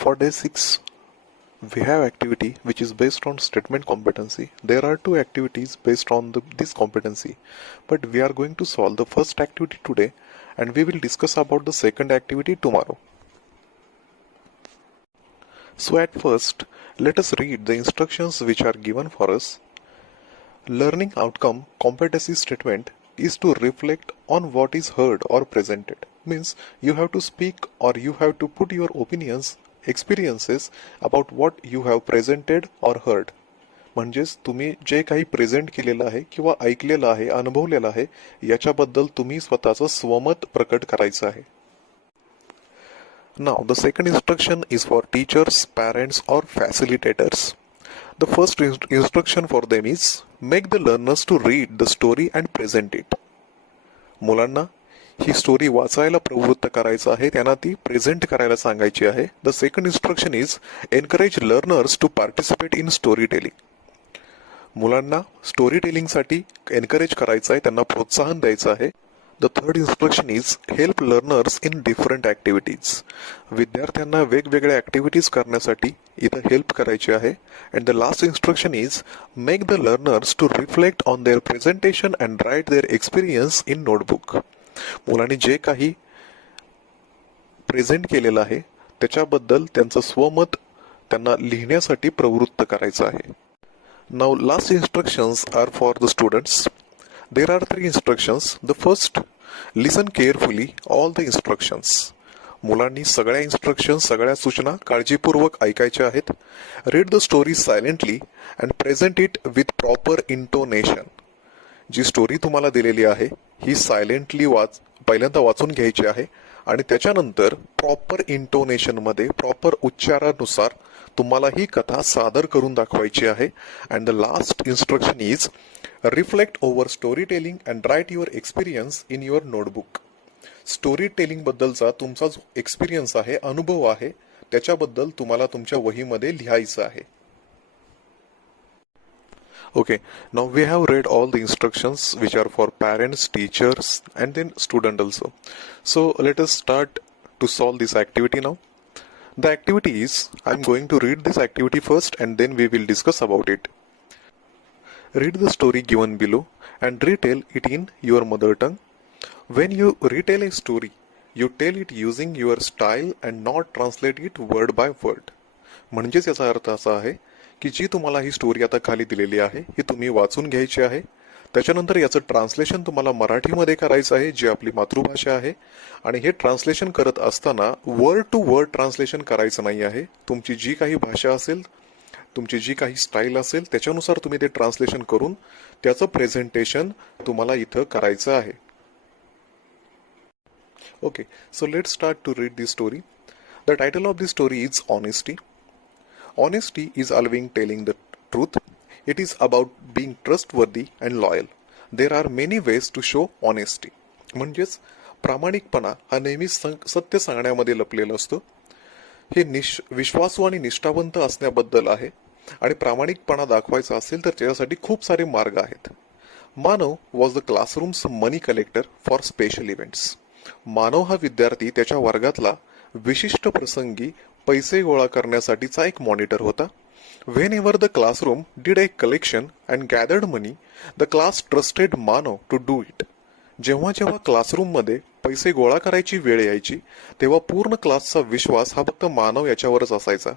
For day 6, we have activity which is based on statement competency. There are two activities based on this competency, but we are going to solve the first activity today and we will discuss about the second activity tomorrow. So at first, let us read the instructions which are given for us. Learning outcome competency statement is to reflect on what is heard or presented. Means you have to speak or you have to put your opinions, experiences about what you have presented or heard. म्हणजेच तुम्ही जे काही present केलेलं आहे किंवा ऐकलेलं आहे, अनुभवलेलं आहे, याच्याबद्दल तुम्ही स्वतःचं स्वमत प्रकट करायचं आहे. Now, the second instruction is for teachers, parents or facilitators. The first instruction for them is make the learners to read the story and present it. मुलांना ही स्टोरी वाचायला प्रवृत्त करायचं आहे, त्यांना ती प्रेझेंट करायला सांगायची आहे. The second instruction is encourage learners to participate in story telling. मुलांना स्टोरी टेलिंगसाठी एनकरेज करायचं आहे, त्यांना प्रोत्साहन द्यायचं आहे. The third instruction is help learners in different activities. विद्यार्थ्यांना वेगवेगळ्या ॲक्टिव्हिटीज करण्यासाठी इथं हेल्प करायची आहे. And the last instruction is make the learners to reflect on their presentation and write their experience in notebook. मुलांनी जे काही प्रेझेंट केलेलं आहे त्याच्याबद्दल त्यांचं स्वमत त्यांना लिहिण्यासाठी प्रवृत्त करायचं आहे. Now last instructions are for the students. There are 3 instructions. The first, listen carefully all the instructions. मुलांनी सगळ्या इन्स्ट्रक्शन्स, सगळ्या सूचना काळजीपूर्वक ऐकायच्या आहेत. Read the story silently and present it with proper intonation. जी स्टोरी तुम्हाला दिलेली आहे ही सायलेंटली पहिल्यांदा वाचून घ्यायची आहे आणि त्याच्यानंतर प्रॉपर इंटोनेशन मध्ये, प्रॉपर उच्चारानुसार तुम्हाला ही कथा सादर करून दाखवायची आहे. And the last instruction is reflect over story telling and write your experience in your notebook. Story telling बद्दलचा तुमचा जो एक्सपिरियन्स आहे, अनुभव आहे, त्याच्याबद्दल तुम्हाला तुमच्या वहीमध्ये लिहायचं आहे. Okay, now we have read all the instructions which are for parents, teachers and then student also. So let us start to solve this activity now. The activity is, I am going to read this activity first and then we will discuss about it. Read the story given below and retell it in your mother tongue. When you retell a story, you tell it using your style and not translate it word by word. म्हणजेच याचा अर्थ असा आहे की जी तुम्हाला ही story आता खाली दिलेली आहे ही तुम्ही वाचून घ्यायची आहे. त्याच्यानंतर याचं ट्रान्सलेशन तुम्हाला मराठीमध्ये करायचं आहे, जी आपली मातृभाषा आहे. आणि हे ट्रान्सलेशन करत असताना वर्ड टू वर्ड ट्रान्सलेशन करायचं नाही आहे. तुमची जी काही भाषा असेल, तुमची जी काही स्टाईल असेल त्याच्यानुसार तुम्ही ते ट्रान्सलेशन करून त्याचं प्रेझेंटेशन तुम्हाला इथं करायचं आहे. Okay, so let's start to read this story. The title of this story is honesty. Honesty is always telling the truth. It is about being trustworthy and loyal. There are many ways to show honesty. म्हणजेच प्रामाणिकपणा हा नेहमी सत्य सांगण्यामध्ये लपलेला असतो. हे विश्वासू आणि निष्ठावंत असण्याबद्दल आहे आणि प्रामाणिकपणा दाखवायचा असेल तर त्याच्यासाठी खूप सारे मार्ग आहेत. Manav was the classrooms money collector for special events. Manav हा विद्यार्थी त्याच्या वर्गातला विशिष्ट प्रसंगी पैसे गोळा करण्यासाठीचा एक मॉनिटर होता. Whenever the classroom did a collection and gathered money, the class trusted Manav to do it. जेव्हा जेव्हा क्लासरूममध्ये पैसे गोळा करायची वेळ यायची तेव्हा पूर्ण क्लासचा विश्वास हा फक्त मानव याच्यावरच असायचा.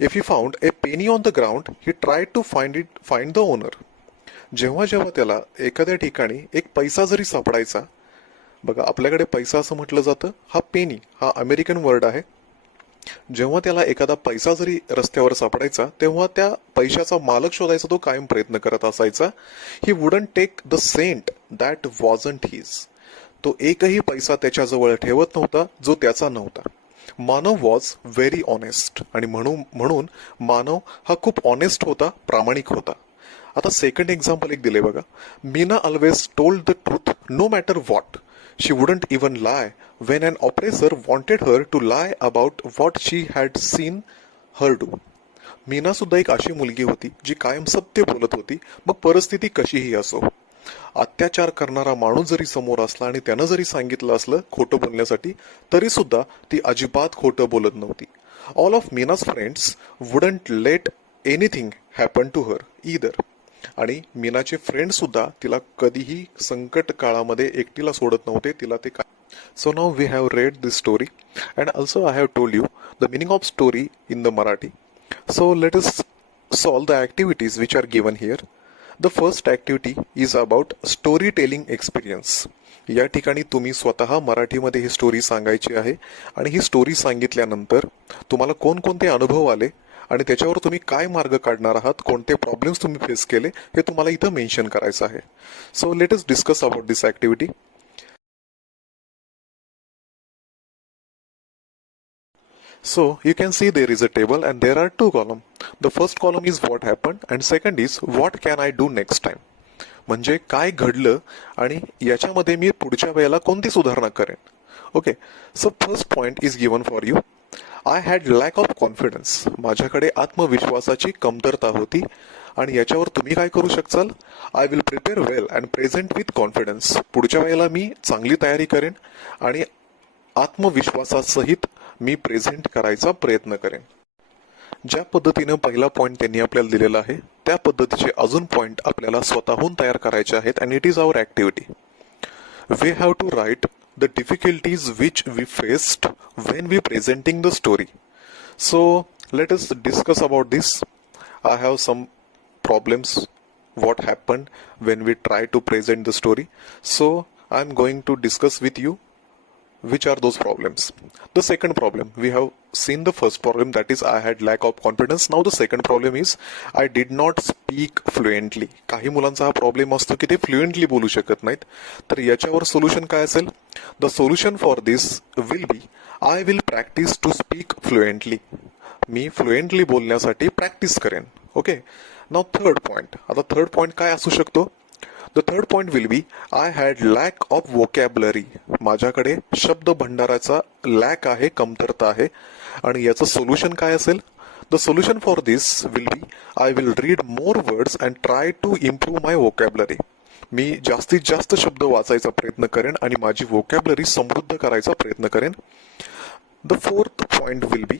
If he found a penny on the ground, he tried to find the owner. जेव्हा जेव्हा त्याला एखाद्या ठिकाणी एक पैसा जरी सापडायचा, बघा आपल्याकडे पैसा असं म्हटलं जातं, हा पेनी हा अमेरिकन वर्ड आहे. जेव्हा त्याला एखादा पैसा जरी रस्त्यावर सापडायचा तेव्हा त्या पैशाचा मालक शोधायचा तो कायम प्रयत्न करत असायचा. He wouldn't take the cent that wasn't his. तो एकही पैसा त्याच्याजवळ ठेवत नव्हता जो त्याचा नव्हता. मानव वॉज व्हेरी ऑनेस्ट आणि म्हणून मानव हा खूप ऑनेस्ट होता, प्रामाणिक होता. आता सेकंड एक्झाम्पल एक दिले बघा. Meena always told the truth no matter what. She wouldn't even lie when an oppressor wanted her to lie about what she had seen her do. Meena सुद्धा एक अशी मुलगी होती जी कायम सत्य बोलत होती, मग परिस्थिती कशीही असो. अत्याचार करणारा माणूस जरी समोर असला आणि त्यानं जरी सांगितलं असलं खोटं बोलण्यासाठी, तरी सुद्धा ती अजिबात खोटं बोलत नव्हती. All of Mina's friends wouldn't let anything happen to her either. आणि मीनाचे फ्रेंड सुद्धा तिला कधीही संकट काळामध्ये एकटीला सोडत नव्हते. तिला ते काय. So now we have read this story and also I have told you the meaning of story in the Marathi. So let us solve the activities which are given here. The first activity is about storytelling experience. या ठिकाणी तुम्ही स्वतः मराठीमध्ये ही story सांगायची आहे आणि ही story सांगितल्यानंतर तुम्हाला कोणकोणते अनुभव आले आणि त्याच्यावर तुम्ही काय मार्ग काढणार आहात, कोणते प्रॉब्लेम्स तुम्ही फेस केले हे तुम्हाला इथं मेन्शन करायचं आहे. So let us discuss about this activity. So you can see there is a table and there are two columns. The first column is what happened and second is what can I do next time. म्हणजे काय घडलं आणि याच्यामध्ये मी पुढच्या वेळेला कोणती सुधारणा करेन. Okay, so first point is given for you. I had lack of confidence. माझ्याकडे आत्मविश्वासाची कमतरता होती आणि याच्यावर तुम्ही काय करू शकाल. I will prepare well and present with confidence. पुढच्या वेळेला मी चांगली तयारी करेन आणि आत्मविश्वासासहित मी प्रेझेंट करायचा प्रयत्न करेन. ज्या पद्धतीनं पहिला पॉइंट त्यांनी आपल्याला दिलेला आहे त्या पद्धतीचे अजून पॉइंट आपल्याला स्वतःहून तयार करायचे आहेत and it is our activity. We have to write the difficulties which we faced when we presenting the story. So let us discuss about this. I have some problems what happened when we try to present the story. So I am going to discuss with you which are those problems. The second problem, we have seen the first problem, that is I had lack of confidence. Now the second problem is I did not speak fluently. काही मुलांचा हा problem असतो की ते fluently बोलू शकत नाहीत. तर याच्यावर सोल्युशन काय असेल. The solution for this will be I will practice to speak fluently. मी फ्लुएंटली बोलण्यासाठी प्रॅक्टिस करेन. Okay, now third point. आता थर्ड पॉइंट काय असू शकतो. The third point will be I had lack of vocabulary. माझ्याकडे शब्द भंडाराचा लॅक आहे, कमतरता आहे. आणि याचं सोल्युशन काय असेल. The solution for this will be I will read more words and try to improve my vocabulary. मी जास्तीत जास्त शब्द वाचायचा प्रयत्न करेन आणि माझी वोकॅबलरी समृद्ध करायचा प्रयत्न करेन. The fourth point will be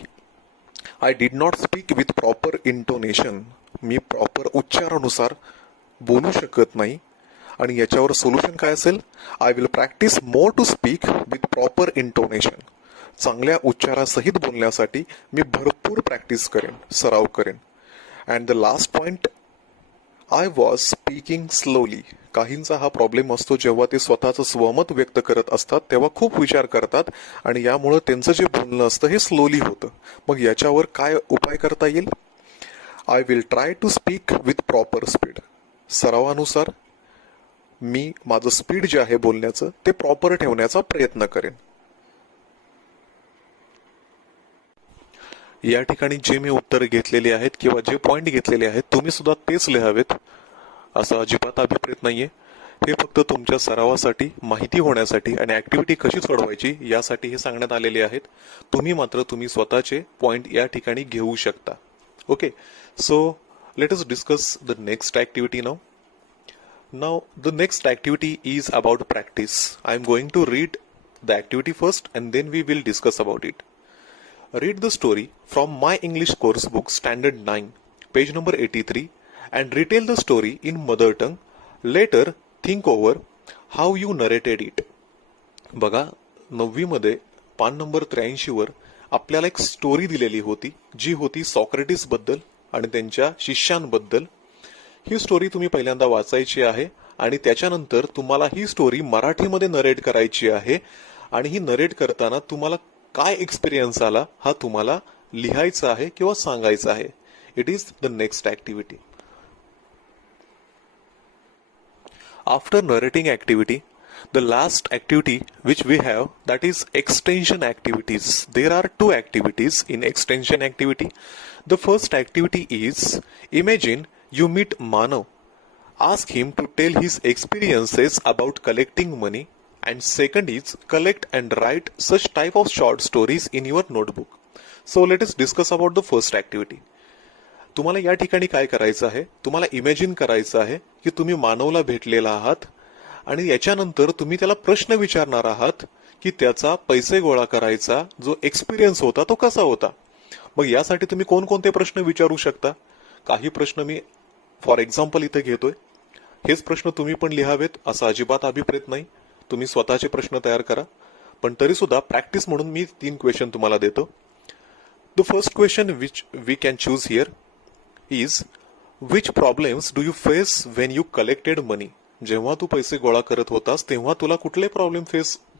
I did not speak with proper intonation. मी प्रॉपर उच्चारानुसार बोलू शकत नाही आणि याच्यावर सोल्युशन काय असेल. I will practice more to speak with proper intonation. चांगल्या उच्चारासहित बोलण्यासाठी मी भरपूर प्रॅक्टिस करेन, सराव करेन. And the last point, I was speaking slowly. काहींचा हा प्रॉब्लेम असतो जेव्हा ते स्वतःचं स्वमत व्यक्त करत असतात तेव्हा खूप विचार करतात आणि यामुळे त्यांचं जे बोलणं असतं हे स्लोली होतं. मग याच्यावर काय उपाय करता येईल. I will try to speak with proper speed. सरावानुसार मी माझं स्पीड जे आहे बोलण्याचं ते प्रॉपर ठेवण्याचा प्रयत्न करेन. या ठिकाणी जे मी उत्तर घेतलेले आहेत किंवा जे पॉइंट घेतलेले आहेत तुम्ही सुद्धा तेच लिहावेत. असं अजिबात अभिप्रेत नाहीये. हे फक्त तुमच्या सरावासाठी, माहिती होण्यासाठी आणि ऍक्टिव्हिटी कशी सोडवायची यासाठी हे सांगण्यात आलेले आहेत. तुम्ही मात्र तुम्ही स्वतःचे पॉइंट या ठिकाणी घेऊ शकता. Okay, so let us discuss the next activity now. Now the next activity is about practice. I am going to read the activity first and then we will discuss about it. Read the story from my English course book standard 9 page number 83 and retell the story in mother tongue. Later think over how you narrated it. बघा 9वी मध्ये पान number 83 वर आपल्याला एक story दिलेली होती जी होती Socrates बद्दल आणि त्यांच्या शिष्यांबद्दल. ही स्टोरी तुम्ही पहिल्यांदा वाचायची आहे आणि त्याच्यानंतर तुम्हाला ही स्टोरी मराठीमध्ये नरेट करायची आहे आणि ही नरेट करताना तुम्हाला काय एक्सपिरियन्स आला हा तुम्हाला लिहायचा आहे किंवा सांगायचा आहे. It is the next activity. After narrating activity, the last activity which we have, that is extension activities. There are two activities in extension activity. The first activity is imagine you meet Manav. Ask him to tell his experiences about collecting money. And second is collect and write such type of short stories in your notebook. So let us discuss about the first activity. तुम्हाला या ठिकाणी काय करायचं आहे. तुम्हाला imagine करायचं आहे की तुम्ही मानवला भेटलेला आहात आणि याच्यानंतर तुम्ही त्याला प्रश्न विचारणार आहात की त्याचा पैसे गोळा करायचा जो एक्सपिरियन्स होता तो कसा होता. मग यासाठी तुम्ही कोणकोणते प्रश्न विचारू शकता? काही प्रश्न मी फॉर एक्झाम्पल इथे घेतोय. हेच प्रश्न तुम्ही पण लिहावेत असं अजिबात अभिप्रेत नाही. तुम्ही स्वतःचे प्रश्न तयार करा. पण तरी सुद्धा प्रॅक्टिस म्हणून मी 3 क्वेश्चन तुम्हाला देतो. The first question which we can choose here is which problems do you face when you collected money? जेव्हा तू पैसे गोळा करत होतास तेव्हा तुला कुठले प्रॉब्लेम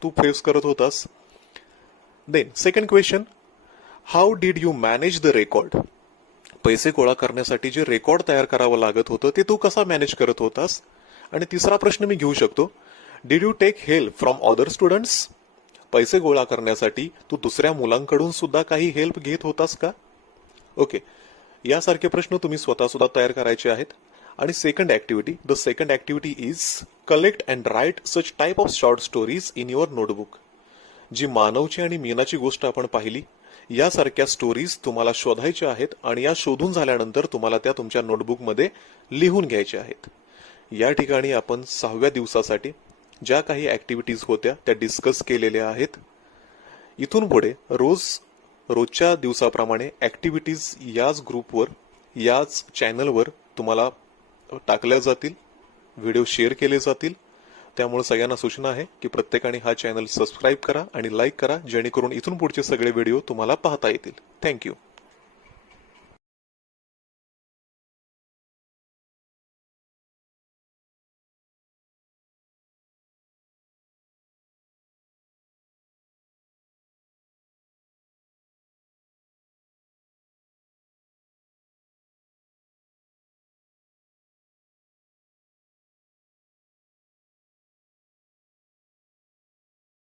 तू फेस करत होतास? Then second question, how did you manage the record? पैसे गोळा करण्यासाठी जे रेकॉर्ड तयार करावं लागत होतं ते तू कसा मॅनेज करत होतास? आणि तिसरा प्रश्न मी घेऊ शकतो, did you take help from other students? पैसे गोळा करण्यासाठी तू दुसऱ्या मुलांकडून सुद्धा काही हेल्प घेत होतास का? ओके, यासारखे प्रश्न तुम्ही स्वतः सुद्धा तयार करायचे आहेत. आणि second activity is collect and write such type of short stories in your notebook. जी मानवची आणि मीनाची गोष्ट आपण पाहिली, यासारख्या स्टोरीज तुम्हाला शोधायच्या आहेत आणि या शोधून झाल्यानंतर तुम्हाला त्या तुमच्या नोटबुकमध्ये लिहून घ्यायच्या आहेत. या ठिकाणी आपण 6व्या दिवसासाठी ज्या काही ऍक्टिव्हिटीज होत्या त्या डिस्कस केलेल्या आहेत. इथून पुढे रोजच्या दिवसाप्रमाणे ऍक्टिव्हिटीज याच ग्रुपवर, याच चॅनलवर तुम्हाला टाकल्या जातील, व्हिडिओ शेअर केले जातील. त्यामुळे सगळ्यांना सूचना आहे की प्रत्येकाने हा चॅनल सबस्क्राईब करा आणि लाईक करा, जेणेकरून इथून पुढचे सगळे व्हिडिओ तुम्हाला पाहता येतील. थँक्यू.